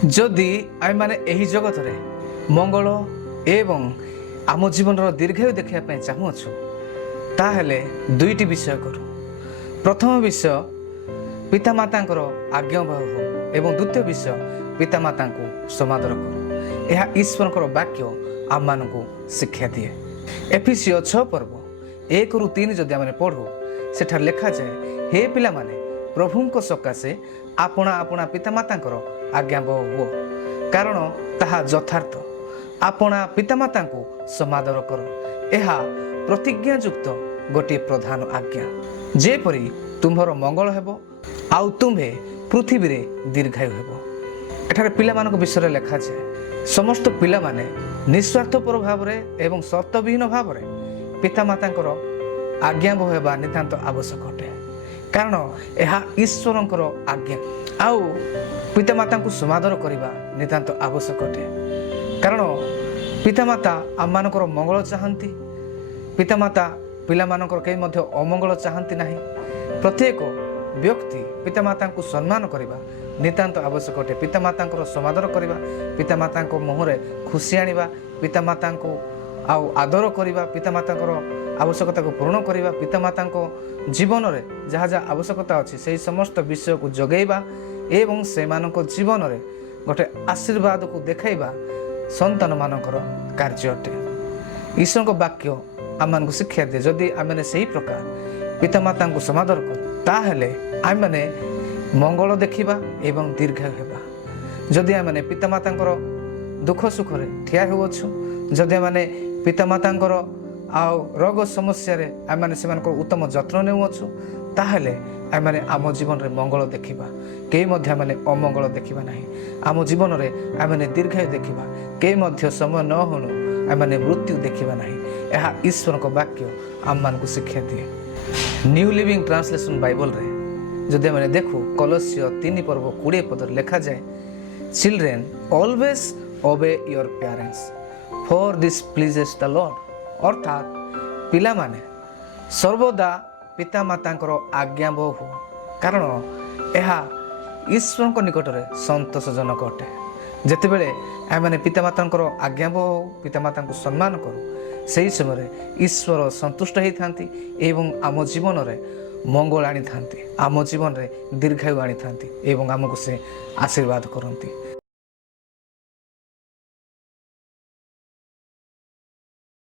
जदि आम मैंने यही जगत रे मंगल एवं आम जीवन दीर्घायु देखा चाहूँ ताहले दुईटी विषय करूँ। प्रथम विषय पितामाता आज्ञावह हो एवं द्वितीय विषय पितामाता को समादर करूँ। यह ईश्वर वाक्य आम मान शिक्षा दिए। एफिसियो 6 पर्व 1 ରୁ 3 जदि आम पढ़ू सेठार लिखा जाए, हे पिला माने प्रभु सकाशे आपणा आपणा पितामाता आज्ञावह हुओ, कारण ताहा यथार्थ। आपणा पितामाता को समादर कर। यह प्रतिज्ञायुक्त गोटे प्रधान आज्ञा, जेपरी तुम्हर मंगल हेबो आउ तुम्हे पृथ्वी रे दीर्घायु हेबो। एठारे पिला मानक विषय लिखा जाए, समस्त पिला माने निस्वार्थपर भाव एवं शर्तविहीन भाव पितामाता आज्ञावह हेबा नितांत आवश्यक अटे, कारण यह ईश्वर आज्ञा। आउ पितामाता को समादर करने नितांत आवश्यक अटे, कारण पितामाता आम मानकर मंगल चाहती। पितामाता पिला मानकर कई मध्य अमंगल चाहती नहीं। प्रत्येक व्यक्ति पितामाता को सम्मान करने नितांत आवश्यक अटे। पितामाता समादर करने, पितामाता मुहरे खुशी आनिबा, पितामाता को आउ आदर करने, पितामाता आवश्यकता को पूर्ण करने, पितामाता जीवन में जहाँ जहाँ आवश्यकता अच्छी से समस्त विषय को जगेबा एवं से जीवन में गोटे आशीर्वाद को देखाइबा संतान मानकर कार्य अटे। ईश्वर को वाक्य आम मान शिक्षा दिए। जदि आम से प्रकार पितामाता को समादर कर ताहले आम मैंने मंगल देखा एवं दीर्घायु हेबा। जदि आम मैंने पितामाता दुख सुख ठिया होउछु, जदि आम मैंने पितामाता आउ रोग समस्या आम मैंने से उत्तम जत्न नेउछु, ताहले आम मैंने आम जीवन में मंगल देखा, कई मध्य मैंने अमंगल देखा नहीं। आम जीवन में आम मैंने दीर्घायु देखा, कई मध्य समय न होनु आम मैंने मृत्यु देखा नहीं। यह ईश्वर को वाक्य आम मान को शिक्षा दिए। न्यू लिविंग ट्रांसलेशन बाइबल रे जदि मैंने देखू कलस्य 3 पर्व 20 पद लिखा जाए, चिल्ड्रेन ऑलवेज ओबे your parents for this pleases the Lord. अर्थात पिला माने सर्वदा पितामाता आज्ञावह हो, कारण यह ईश्वर निकट में संतोषजनक अटे। जितेबले आम मैंने पितामाता आज्ञावह हो, पितामाता को सम्मान करूँ, से ही समय ईश्वर संतुष्ट होता एवं आम जीवन में मंगल आनी था, आम जीवन में दीर्घायु आनी था एवं आमको से आशीर्वाद करती।